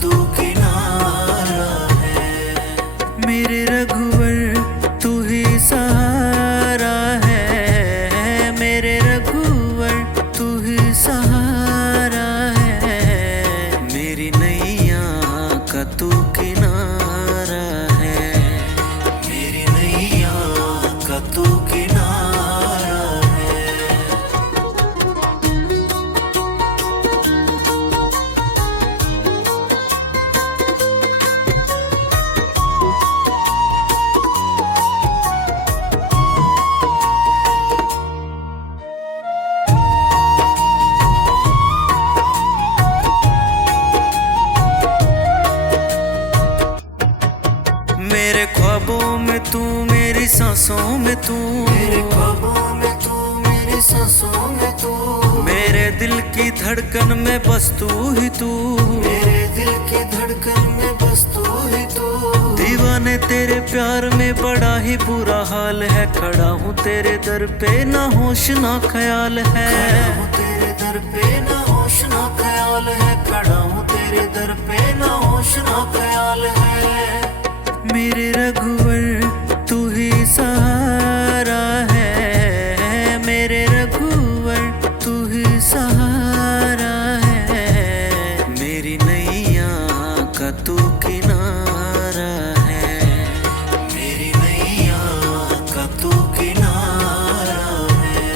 तू किनारा है। मेरे रघुवर तू ही सहारा है, मेरे रघुवर तू ही सहारा है। मेरी नैया का तू किनारा है, मेरी नैया का तू किनारा है। मेरे ख्वाबों में तू, मेरी सांसों में तू, मेरे ख्वाबों में तू, मेरी सांसों में तू, मेरे दिल की धड़कन में बस तू ही तू, मेरे दिल की धड़कन में बस तू ही तू। दीवाने तेरे प्यार में बड़ा ही बुरा हाल है, खड़ा हूँ तेरे दर पे ना होश ना ख्याल है, खड़ा हूँ तेरे दर पे ना होश ना ख्याल है, खड़ा हूँ तेरे दर पे ना होश ना ख्याल है। मेरे रघुवर तू ही सहारा है, मेरे रघुवर तू ही सहारा है। मेरी नैया का तू किनारा है, मेरी नैया का तू किनारा है।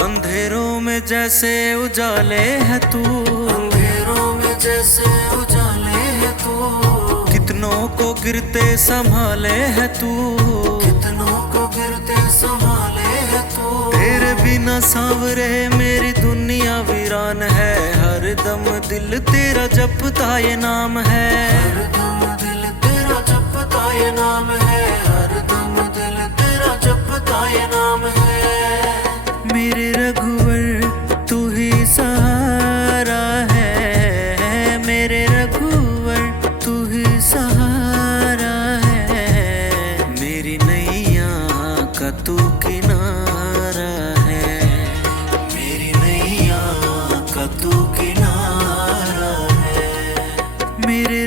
अंधेरों में जैसे उजाले है तू, अंधेरों में जैसे उजाले है तू, कितनों को गिरते संभाले है तू, कितनों को गिरते संभाले है तू। तेरे बिना सांवरे मेरी दुनिया वीरान है, हर दम दिल तेरा जपता ये नाम है, हर दम दिल तेरा जपता ये नाम है, हर दम दिल तेरा जपता ये नाम है। मेरे रघुवर तू ही सहारा है, मेरे रघुवर तू ही सहारा है। मेरी नैया का तू किनारा है, मेरी नैया का तू किनारा है। मेरे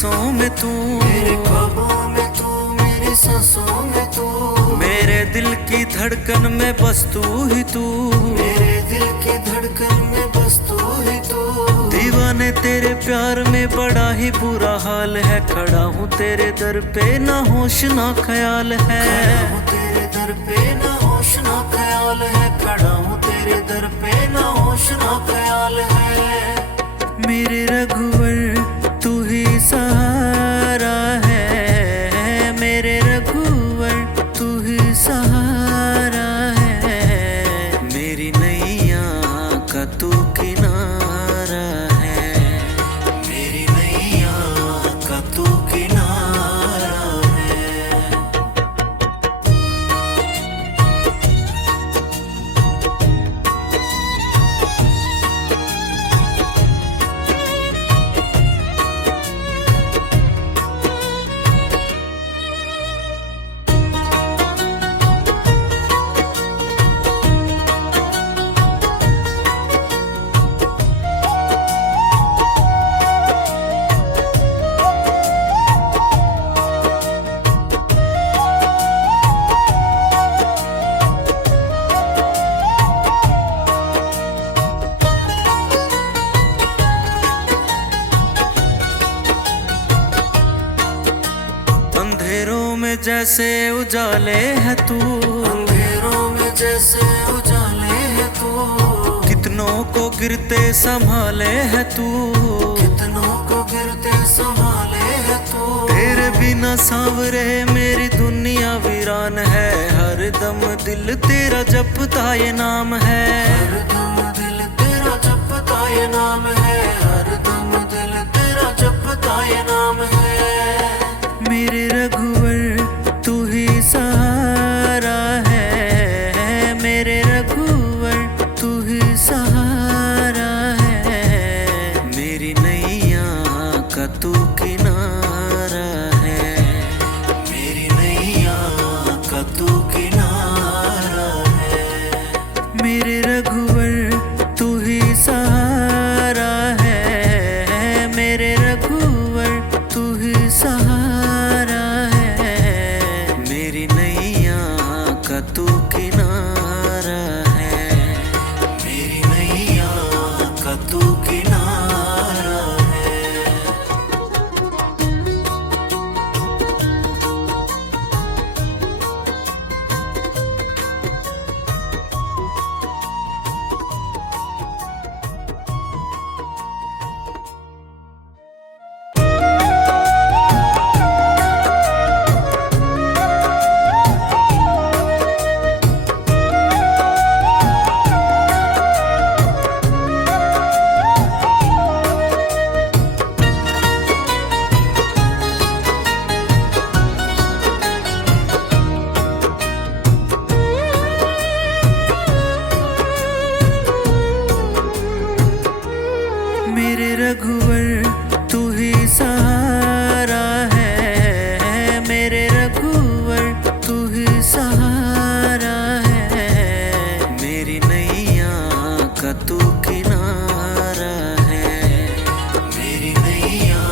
सांसों में तू, मेरे ख्वाबों में तू, मेरी सांसों में तू, मेरे दिल की धड़कन में बस तू ही तू, मेरे दिल की धड़कन में बस तू ही तू। दीवाने तेरे प्यार में बड़ा ही बुरा हाल है, खड़ा हूँ तेरे दर पे ना होश ना ख्याल है, खड़ा हूँ तेरे दर पे ना होश ना ख्याल है, खड़ा हूँ तेरे दर पे ना होश ना ख्याल है। मेरे रघुवर तू ही सहारा है, मेरे रघुवर तू ही सहारा है, मेरी नैया का तू किनारा है, मेरी नैया का तू किनारा है। अंधेरों में जैसे उजाले है तू, अंधेरों में जैसे उजाले है तू, कितनों को गिरते संभाले है तू, कितनों को गिरते संभाले है तू। तेरे बिना सांवरे मेरी दुनिया वीरान है, हर दम दिल तेरा जपता ये नाम है, हर दम दिल तेरा जपता ये नाम है, हर दम दिल तेरा जपता ये नाम है। मेरे रघुवर तू ही सहारा है, मेरे रघुवर तू ही सहारा है, मेरी नैया का तू किनारा है, मेरी नैया का तू किनारा है। मेरे रघुवर तू ही सहारा है, मेरे रघुवर तू ही सहारा है, मेरी नैया का तू किनारा है, मेरी नैया का तू किनारा है। मेरे रघुवर तू ही सहारा है, मेरे रघुवर तू ही सहारा है, मेरी नैया का तू किनारा है, मेरी नैया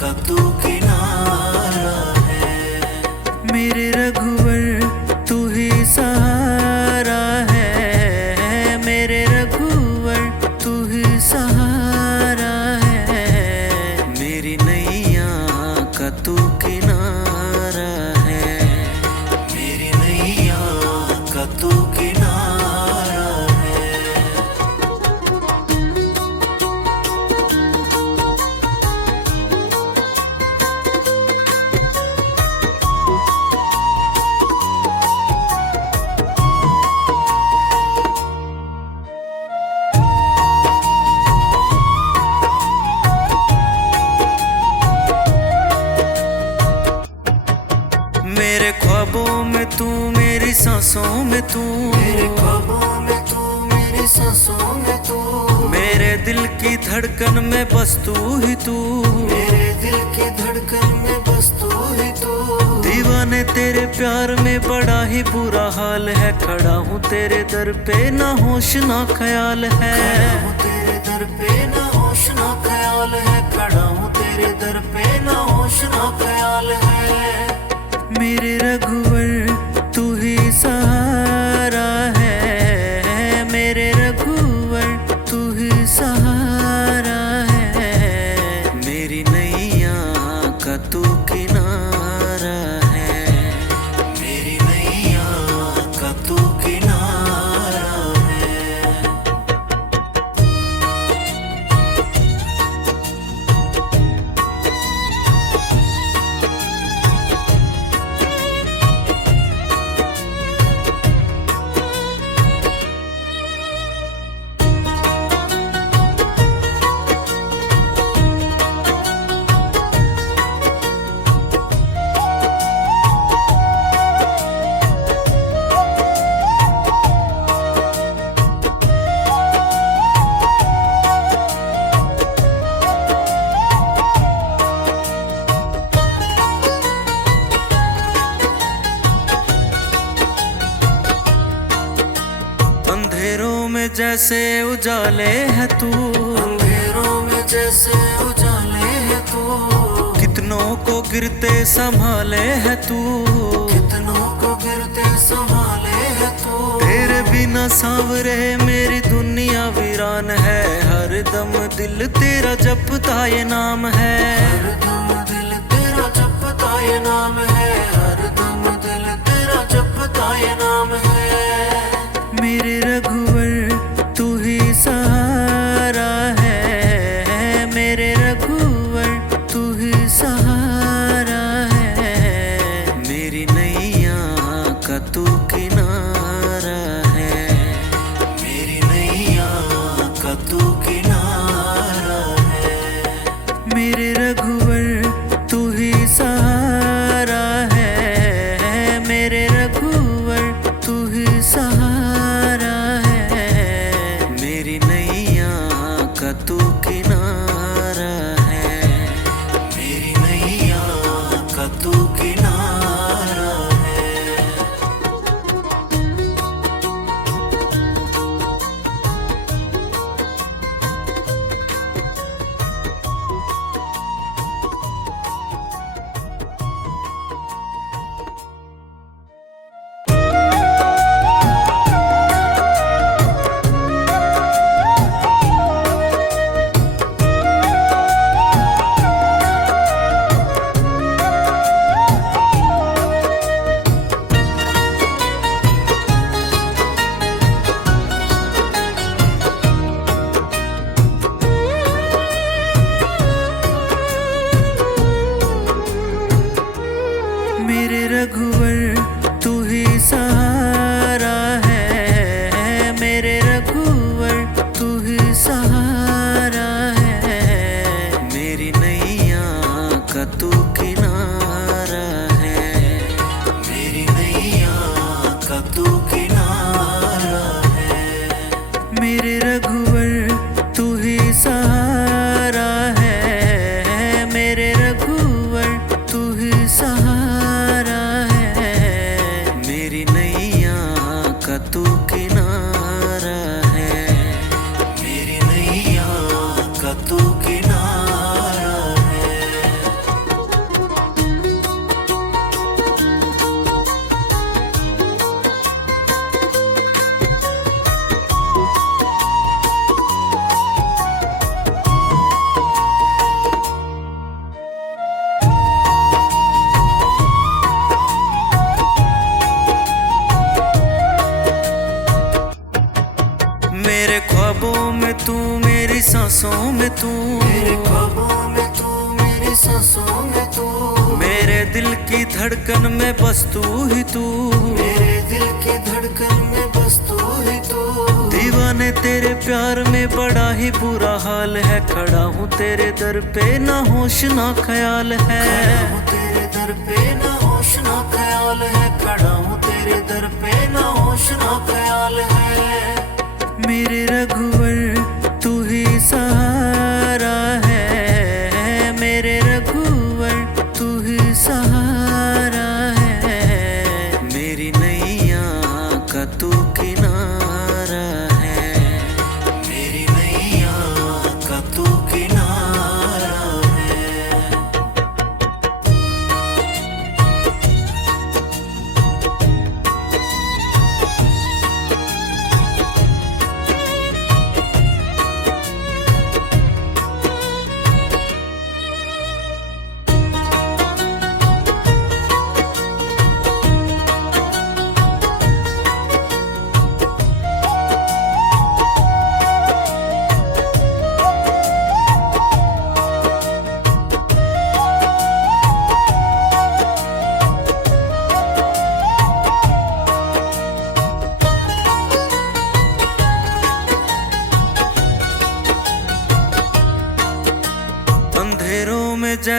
का तू किनारा है। मेरे रघुवर तू ही सहारा है, मेरे रघुवर तू ही सहारा है, मेरी नैया का तू किनारा है, मेरी नैया का तू किनारा है। मेरे ख्वाबों में तू, मेरी सांसों में तू, मेरे ख्वाबों में तू, मेरी सांसों में तू, मेरे दिल की धड़कन में बस तू ही तू, मेरे दिल की धड़कन में बस तू ही तू। दीवाने तेरे प्यार में बड़ा ही बुरा हाल है, खड़ा हूँ तेरे दर पे ना होश ना ख्याल है, खड़ा हूँ तेरे दर पे ना होश ना ख्याल है, खड़ा हूँ तेरे दर पे ना होश ना ख्याल है। मेरे रघुवर तू ही सहारा है, मेरे रघुवर तू ही सहारा है, मेरी नैया का तू किनारा है, मेरी नैया का तू किनारा है। अंधेरों में जैसे उजाले है तू, अंधेरों में जैसे उजाले है तू, कितनों को गिरते संभाले है तू, कितनों को गिरते संभाले है तू। तेरे बिना सांवरे मेरी दुनिया वीरान है, हर दम दिल तेरा जपता ये नाम है, हर दम दिल तेरा जपता ये नाम है, हर दम दिल तेरा जपता ये नाम है। मेरे रघुवर तू ही सहारा है, मेरे रघुवर तू ही सहारा है, मेरी नैया का तू किनारा है, मेरी नैया का तू किनारा है। मेरे रघुवर तू ही सहारा है, मेरे रघुवर तू ही सहारा है, मेरी नैया का तू किनारा है, मेरी नैया का तू किनारा है। मेरे रघुवर तू ही सहारा है, मेरे रघुवर तू ही सहारा है, मेरी नैया का तू किनारा है, मेरी नैया का तू किनारा है। मेरे रघुवर तू ही सहारा है, मेरे रघुवर तू ही सहारा है, मेरी नैया का तू किनारा है, मेरी नैया का तू किनारा है। मेरे ख्वाबों में तू, मेरी सांसों में तू, मेरे ख्वाबों में तू, मेरी सांसों में तू, मेरे दिल की धड़कन में बस तू ही तू, मेरे दिल की धड़कन में बस तू ही तू। दीवाने तेरे प्यार में बड़ा ही बुरा हाल है, खड़ा हूँ तेरे दर पे ना होश ना ख्याल है, खड़ा हूँ तेरे दर पे ना होश ना ख्याल है, खड़ा हूँ तेरे दर पे ना होश ना ख्याल है। मेरे रघुवर तू ही सहारा है, मेरे रघुवर तू ही सहारा है, मेरी नैया का तू किनारा है, मेरी नैया का तू किनारा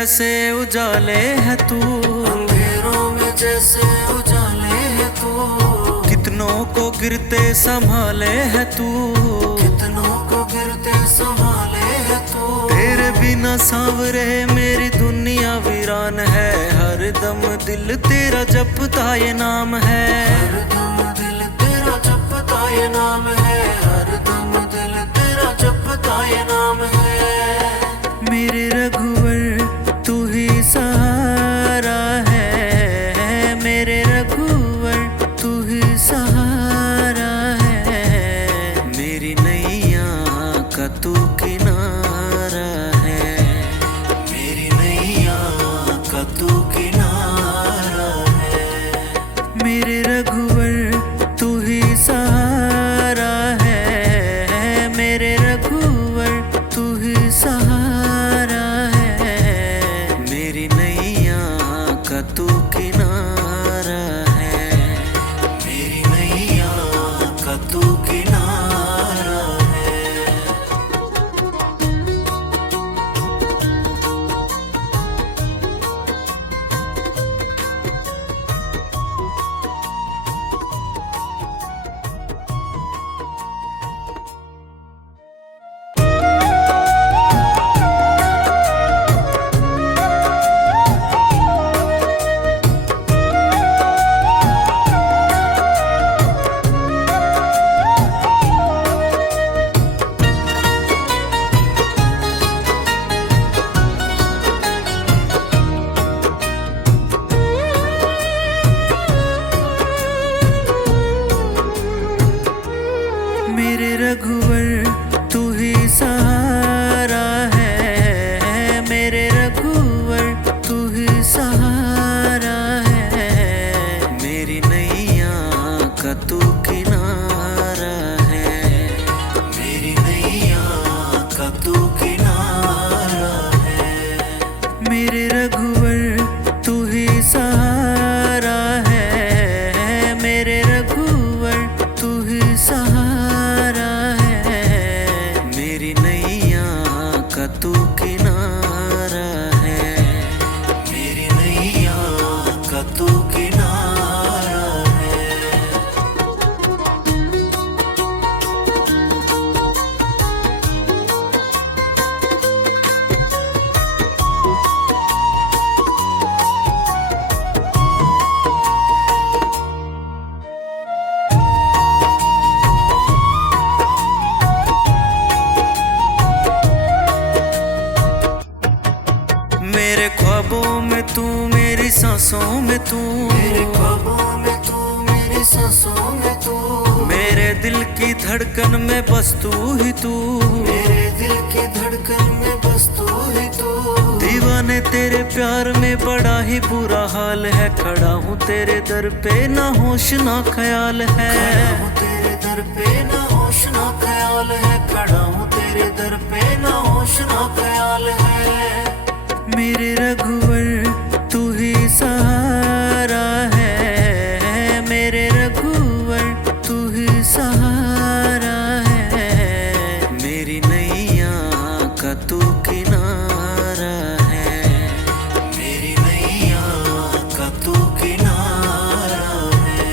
जैसे उजाले है तू, अंधेरों में जैसे उजाले है तू, कितनों को गिरते संभाले है तू, कितनों को गिरते संभाले है तू। तेरे बिना सांवरे मेरी दुनिया वीरान है, हर दम दिल तेरा जपता ये नाम है, हर दम दिल तेरा जपता ये नाम है, हर दम दिल तेरा जपता ये नाम है। मेरे रघुवर तू ही सहारा है, मेरे रघुवर तू ही सहारा है, मेरी नैया का तू किनारा है, मेरी नैया का तू किनारा है। मेरे रघुवर तू ही सहारा है, मेरे रघुवर तू ही सहारा है, मेरी नैया का तू किनारा है, मेरी नैया का तू किनारा है। मेरे रघुवर तू ही सहारा है, मेरे रघुवर तू ही सहारा है, मेरी नैया का तू किनारा है, मेरी नैया का तू किनारा है। मेरे रघुवर तू ही सहारा है, मेरे रघुवर तू ही सहारा है, मेरी नैया का तू किनारा है, मेरी नैया का तू किनारा है। मेरे ख्वाबों में तू, मेरी सांसों में तू, मेरे ख्वाबों में तू, मेरी सांसों में तू, मेरे दिल की धड़कन में बस तू ही तू, मेरे दिल की धड़कन में बस तू ही तू। दीवाने तेरे प्यार में बड़ा ही बुरा हाल है, खड़ा हूँ तेरे दर पे ना होश ना ख्याल है, खड़ा हूँ तेरे दर पे ना होश ना ख्याल है, खड़ा हूँ तेरे दर पे ना होश ना ख्याल है। मेरे रघुवर तू ही सहारा है, मेरे रघुवर तू ही सहारा है, मेरी नैया का तू किनारा है, मेरी नैया का तू किनारा है।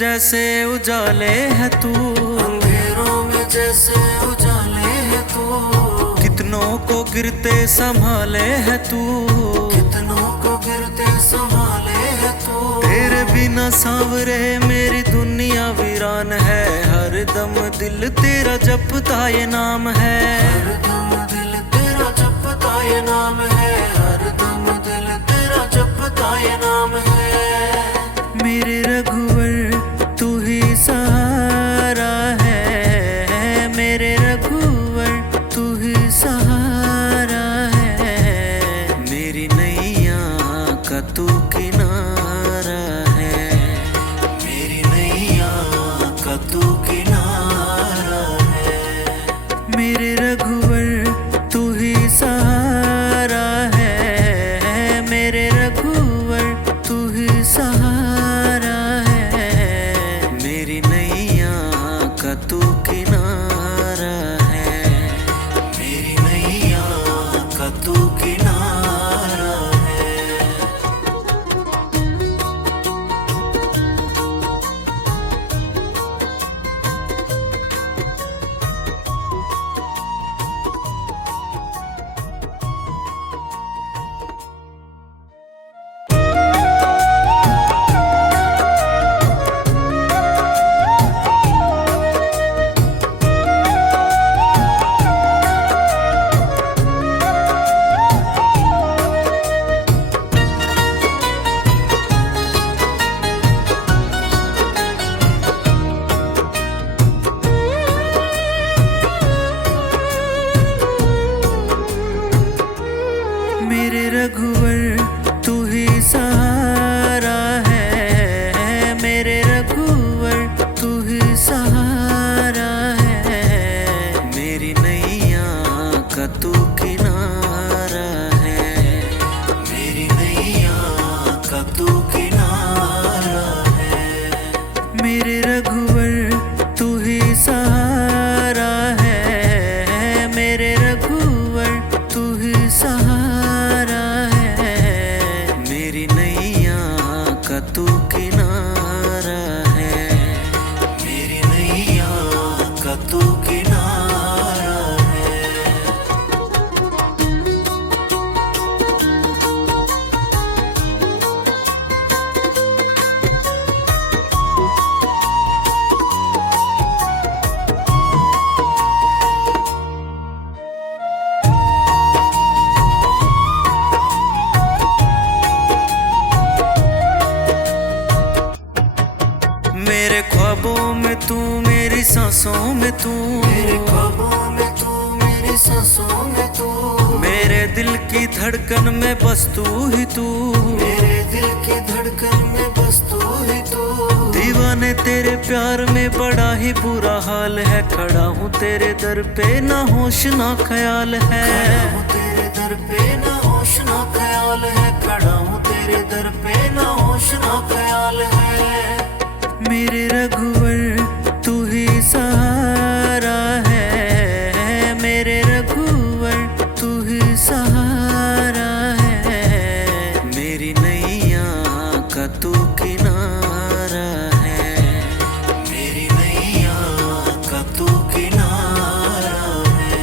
जैसे उजाले है तू, अंधेरों में जैसे उजाले है तू, कितनों को गिरते संभाले है तू, कितनों को गिरते संभाले है तू। तेरे बिना सांवरे मेरी दुनिया वीरान है, हर दम दिल तेरा जपता ये नाम है, हर दम दिल तेरा जपता जपता ये नाम है, हरदम दिल तेरा जपता ये नाम है। मेरे रघुवर तू ही सहारा है, मेरे रघुवर तू ही सहारा है, मेरी नैया का तू किनारा है, मेरी नैया का तू किनारा है। मेरे रघुवर तू ही सहारा है, मेरे रघुवर तू ही सहारा है, मेरी नैया का तू किनारा है, मेरी नैया का तू किनारा है। मेरे रघुवर तू ही सहारा है, मेरे रघुवर तू ही सहारा है, मेरी नैया का तू किनारा है, मेरी नैया का तू किनारा है। मेरे रघुवर तू ही सहारा है, मेरे रघुवर तू ही सहारा है, मेरी नैया का तू किनारा है, मेरी नैया का तू किनारा है। मेरे ख्वाबों में तू, मेरी सांसों में तू, मेरे ख्वाबों में तू, मेरी सांसों में तू, मेरे दिल की धड़कन में बस तू ही तू, मेरे दिल की धड़कन में बस तू ही तू। दीवाने तेरे प्यार में बड़ा ही बुरा हाल है, खड़ा हूँ तेरे दर पे ना होश ना ख्याल है, खड़ा हूँ तेरे दर पे ना होश ना ख्याल है, खड़ा हूँ तेरे दर पे ना होश ना ख्याल है। मेरे रघुवर तू ही सहारा है, मेरे रघुवर तू ही सहारा है, मेरी नैया का तू किनारा है, मेरी नैया का तू किनारा है।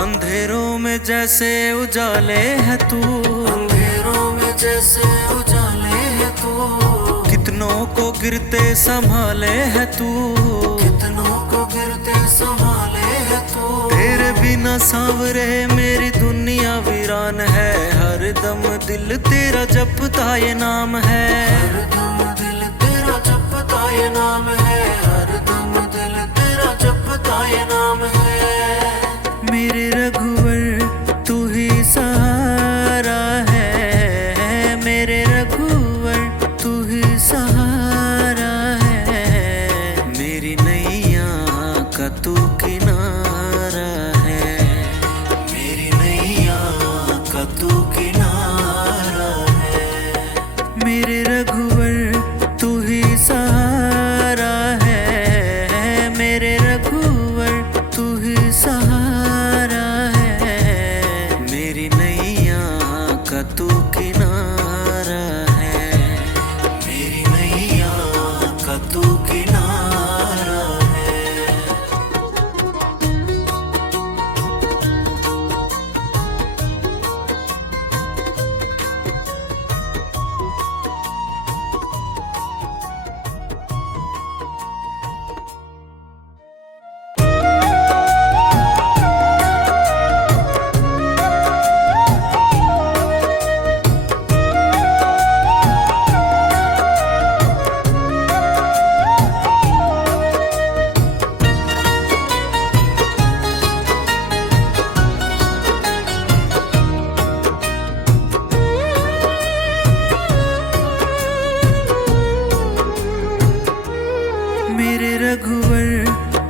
अंधेरों में जैसे उजाले है तू, अंधेरों में जैसे उजाले है तू, कितनों को गिरते संभाले है तू, कितनों को गिरते संभाले है तू। तेरे बिना सांवरे मेरी दुनिया वीरान है, हर दम दिल तेरा जपता ये नाम है, हरदम दिल तेरा जपता ये नाम है, हरदम दिल तेरा जपता ये नाम है। मेरे रघुवर तू ही सहारा है, मेरे रघुवर तू ही सहारा है, मेरी नैया का तू किनारा है, मेरी नैया का तू किनारा मेरे रघुवर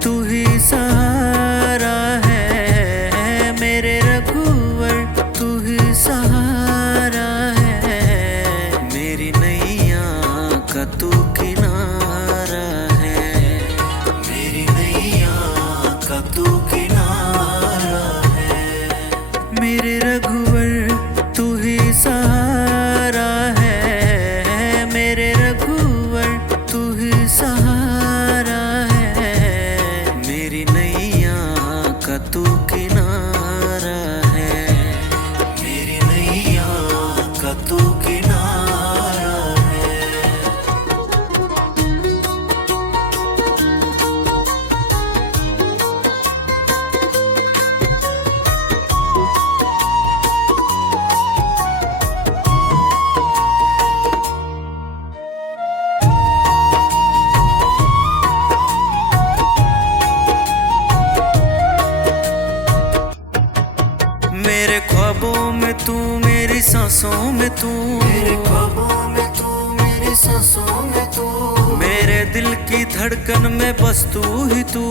तू ही सहारा है, मेरे रघुवर तू ही सहारा है, मेरी नैया का तू किनारा है, मेरी नैया का तू किनारा है। मेरे रघुवर तू ही सहारा है, मेरे रघुवर तू ही सहारा है, मेरी नैया का तू किनारा है, मेरी नैया का तू किनारा है। मेरे ख्वाबों में तू, मेरी सांसों में तू, मेरे ख्वाबों में तू, मेरी सांसों में तू, मेरे दिल की धड़कन में बस तू ही तू,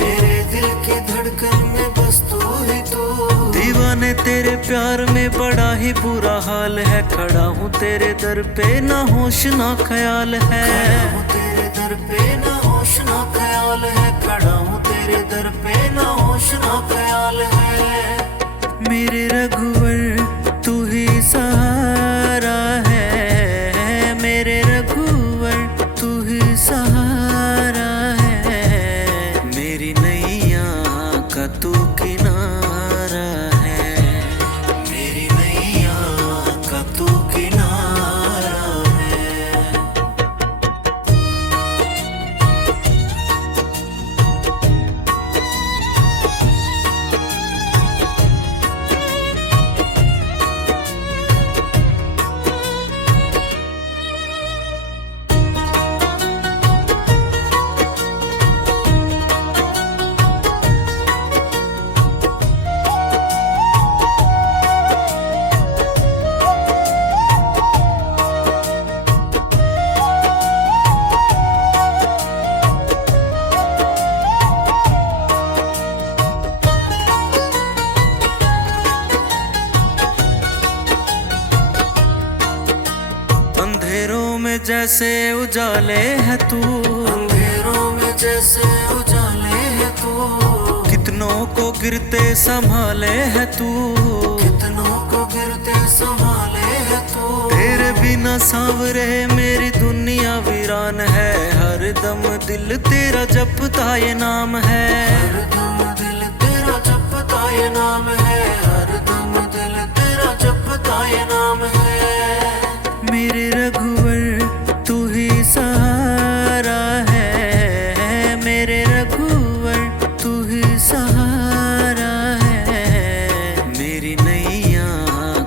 मेरे दिल की धड़कन में बस तू ही तू। दीवाने तेरे प्यार में बड़ा ही बुरा हाल है, खड़ा हूँ तेरे दर पे ना होश ना ख्याल है, खड़ा हूँ तेरे दर पे ना होश ना ख्याल है, खड़ा हूँ तेरे दर पे ना होश ना ख्याल है। मेरे रघुवर तू ही सहारा है, मेरे रघुवर तू ही सहारा है, मेरी नैया का तू किनारा है, मेरी नैया का तू किनारा है। अंधेरों में जैसे उजाले है तू, अंधेरों में जैसे उजाले है तू, कितनों को गिरते संभाले है तू, कितनों को गिरते संभाले है तू। तेरे बिना सांवरे मेरी दुनिया वीरान है, हर दम दिल तेरा जपता ये नाम है, हर दम दिल तेरा जपता ये नाम है, हर दम दिल तेरा जपता ये नाम है। मेरे रघुवर तू ही सहारा है, मेरे रघुवर तू ही सहारा है, मेरी नैया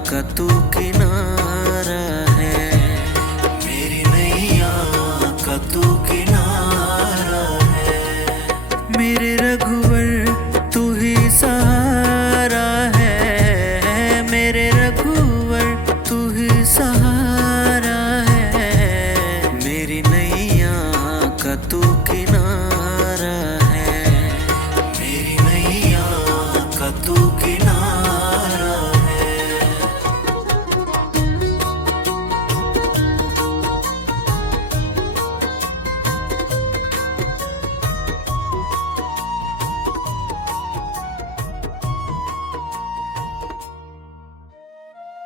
का तू किनारा है, मेरी नैया का तू किनारा है। मेरे रघुवर तू ही सहारा है, मेरे रघुवर तू ही सहारा है, मेरी नैया का तू किनारा